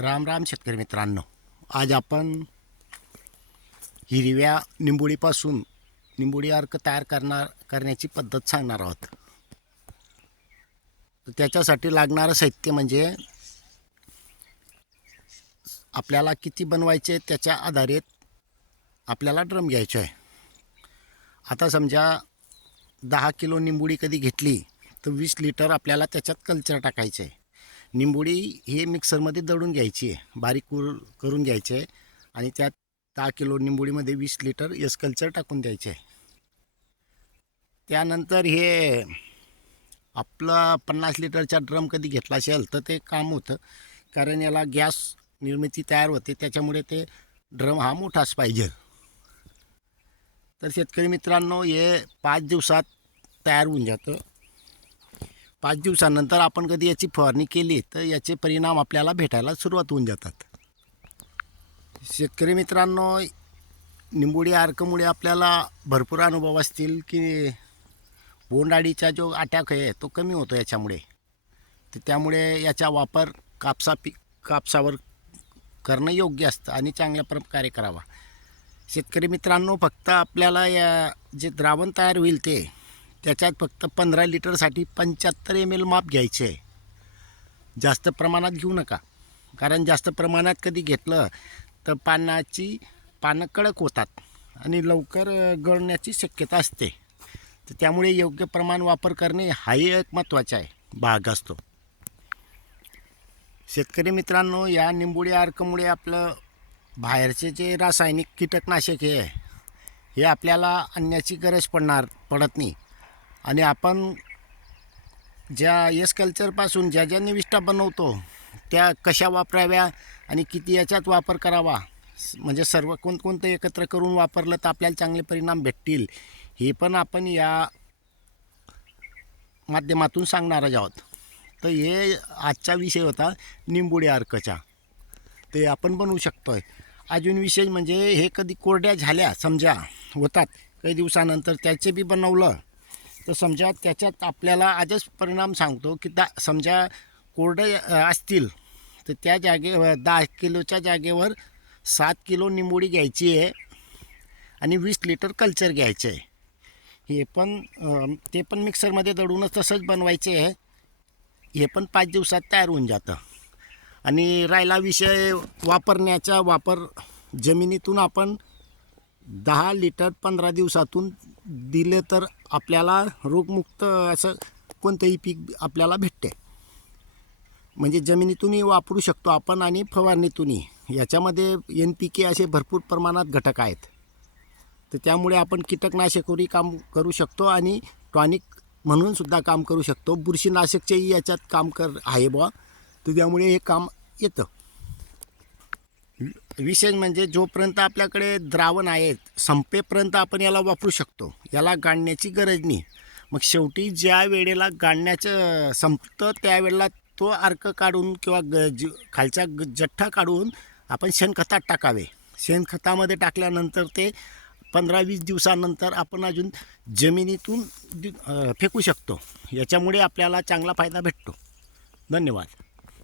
राम राम शेतकरी मित्रांनो. आज आपण हिरव्या निंबोळीपासून निंबोळी अर्क तयार करणार करण्याची पद्धत सांगणार आहोत. तर त्याच्यासाठी लागणारं साहित्य म्हणजे आपल्याला किती बनवायचे त्याच्या आधारे आपल्याला ड्रम घ्यायचो आहे. आता समजा दहा किलो निंबोळी कधी घेतली तर वीस लिटर आपल्याला त्याच्यात कल्चर टाकायचं आहे. निंबोळी हे मिक्सरमध्ये दळून घ्यायची आहे. बारीक कुर करून घ्यायचे आहे आणि त्यात दहा किलो निंबोळीमध्ये वीस लिटर एस कल्चर टाकून द्यायचे आहे. त्यानंतर हे आपलं पन्नास लिटरचा ड्रम कधी घेतला असेल तर ते काम होतं. कारण याला गॅस निर्मिती तयार होते. त्याच्यामुळे ते ड्रम हा मोठाच पाहिजे. तर शेतकरी मित्रांनो हे पाच दिवसात तयार होऊन जातं. पाच दिवसानंतर आपण कधी याची फवारणी केली तर याचे परिणाम आपल्याला भेटायला सुरुवात होऊन जातात. शेतकरी मित्रांनो निंबोडी अर्कमुळे आपल्याला भरपूर अनुभव असतील की बोंडाळीचा जो अटॅक आहे तो कमी होतो याच्यामुळे. तर त्यामुळे याचा वापर कापसा पी कापसावर करणं योग्य असतं आणि चांगल्या प्रकारे करावा. शेतकरी मित्रांनो फक्त आपल्याला या जे द्रावण तयार होईल ते त्याच्यात फक्त पंधरा लिटरसाठी पंच्याहत्तर एम एल माप घ्यायचे आहे. जास्त प्रमाणात घेऊ नका. कारण जास्त प्रमाणात कधी घेतलं तर पानाची पानं कडक होतात आणि लवकर गळण्याची शक्यता असते. तर त्यामुळे योग्य प्रमाण वापर करणे हाही एक महत्त्वाचा आहे भाग असतो. शेतकरी मित्रांनो या निंबोळी अर्कमुळे आपलं बाहेरचे जे रासायनिक कीटकनाशक हे आहे, हे आपल्याला आणण्याची गरज पडणार पडत नाही. आणि आपण ज्या एस कल्चरपासून ज्या ज्या निविष्ठा बनवतो त्या कशा वापराव्या आणि किती याच्यात वापर करावा म्हणजे सर्व कोणकोणतं एकत्र करून वापरलं तर आपल्याला चांगले परिणाम भेटतील हे पण आपण या माध्यमातून सांगणार आहोत. तर हे आजचा विषय होता निंबोडी अर्कचा ते आपण बनवू शकतो आहे अजून विशेष म्हणजे हे कधी कोरड्या झाल्या समजा होतात काही दिवसानंतर त्याचे बी बनवलं तर समजा त्याच्यात आपल्याला आजच परिणाम सांगतो की दा समजा कोरडे असतील तर त्या जागे दहा किलोच्या जागेवर सात किलो निंबोडी घ्यायची आहे आणि वीस लिटर कल्चर घ्यायचं आहे. हे पण ते पण मिक्सरमध्ये दळूनच तसंच बनवायचे आहे. हे पण पाच दिवसात तयार होऊन जातं. आणि राहिला विषय वापरण्याचा वापर जमिनीतून आपण दहा लिटर पंधरा दिवसातून दिले तर आपल्याला रोगमुक्त असं कोणतंही पीक आपल्याला भेटते म्हणजे जमिनीतूनही वापरू शकतो आपण आणि फवारणीतूनही. याच्यामध्ये एन पी के असे भरपूर प्रमाणात घटक आहेत. तर त्यामुळे आपण कीटकनाशकवरही काम करू शकतो आणि टॉनिक म्हणून सुद्धा काम करू शकतो. बुरशीनाशकचेही याच्यात काम कर आहे बुवा. तर त्यामुळे हे काम येतं. विशेष म्हणजे जोपर्यंत आपल्याकडे द्रावण आहे संपेपर्यंत आपण याला वापरू शकतो. याला गाडण्याची गरज नाही. मग शेवटी ज्या वेळेला गाडण्याचं संपतं त्यावेळेला तो अर्क काढून किंवा ग ज खालचा ग जठ्ठा काढून आपण शेणखतात टाकावे. शेणखतामध्ये टाकल्यानंतर ते पंधरा वीस दिवसानंतर आपण अजून जमिनीतून फेकू शकतो. याच्यामुळे आपल्याला चांगला फायदा भेटतो. धन्यवाद.